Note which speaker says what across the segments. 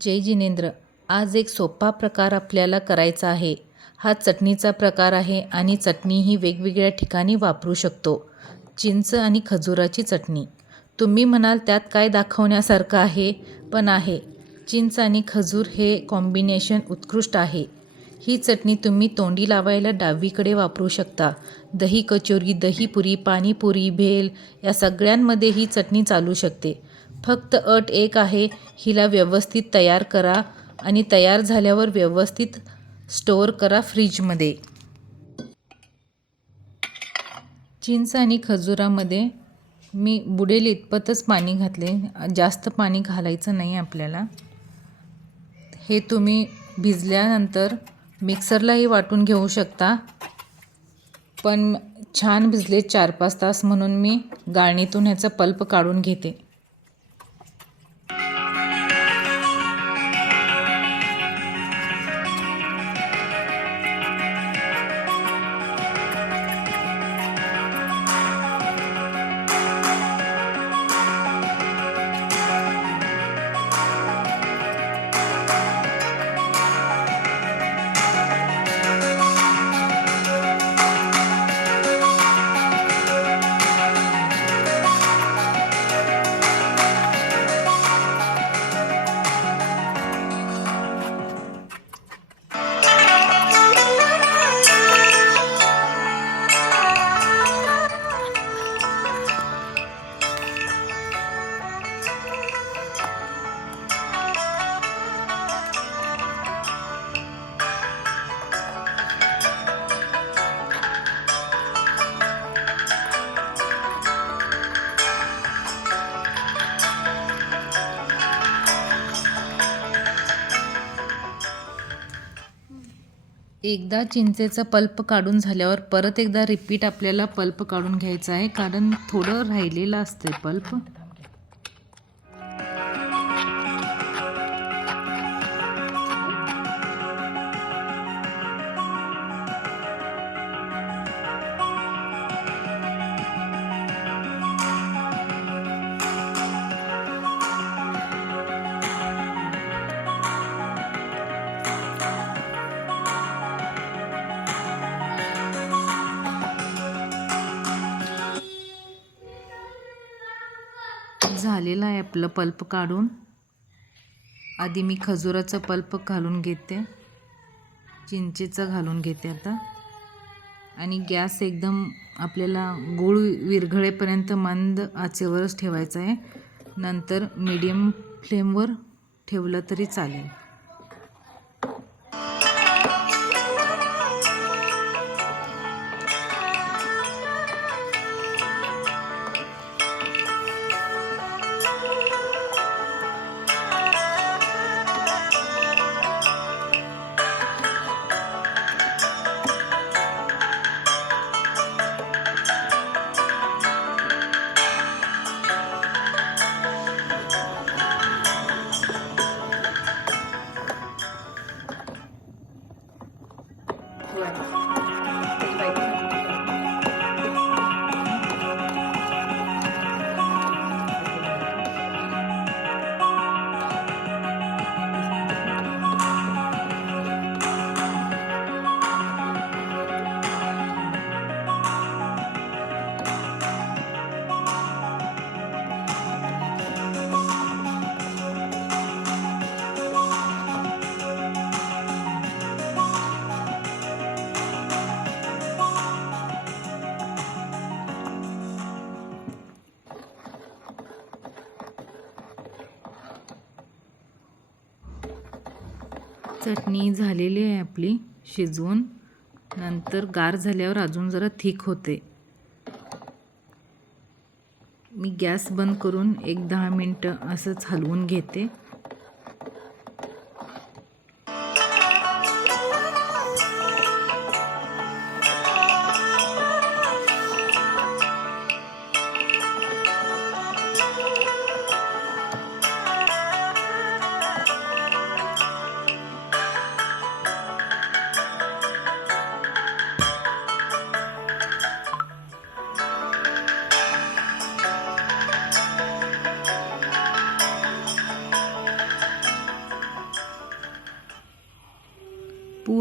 Speaker 1: जय जिनेंद्र आज एक सोपा प्रकार आपल्याला करायचा आहे. हा चटणीचा प्रकार आहे आणि चटणी ही वेगवेगळ्या ठिकाणी वापरू शकतो. चिंच आणि खजुराची चटणी. तुम्ही म्हणाल त्यात काय दाखवण्यासारखं आहे? पण आहे. चिंच आणि खजूर हे कॉम्बिनेशन उत्कृष्ट आहे. ही चटणी तुम्ही तोंडी लावायला डावीकडे वापरू शकता. दही कचोरी दहीपुरी पाणीपुरी भेल या सगळ्यांमध्ये ही चटणी चालू शकते. फक्त अट एक आहे हिला व्यवस्थित तयार करा आणि तयार झाल्यावर व्यवस्थित स्टोअर करा फ्रीजमध्ये. चिंच आणि खजुरामध्ये मी बुडेल इतपतच पाणी घातले. जास्त पाणी घालायचं नाही आपल्याला. हे तुम्ही भिजल्यानंतर मिक्सरलाही वाटून घेऊ शकता. पण छान भिजले चार पाच तास म्हणून मी गाळणीतून ह्याचा पल्प काढून घेते. एकदा चिंचेचा पल्प काढून झाल्यावर परत एकदा रिपीट आपल्याला पल्प काढून घ्यायचा आहे. कारण थोडं राहिलेलं असते पल्प. झालेलं आहे आपलं पल्प काढून. आधी मी खजुराचं पल्प घालून घेते. चिंचेचं घालून घेते आता. आणि गॅस एकदम आपल्याला गूळ विरघळेपर्यंत मंद आचेवरच ठेवायचा आहे. नंतर मीडियम फ्लेमवर ठेवलं तरी चालेल. चटणी झालेली आहे आपली शिजवून. नंतर गार झाल्यावर अजून जरा थिक होते. मी गॅस बंद करून एक दहा मिनटं असंच हलवून घेते.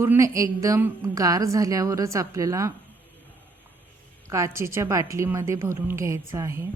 Speaker 1: पूर्ण एकदम गार झाल्यावरच आपल्याला काचेच्या बाटलीमध्ये भरून घ्यायचं आहे.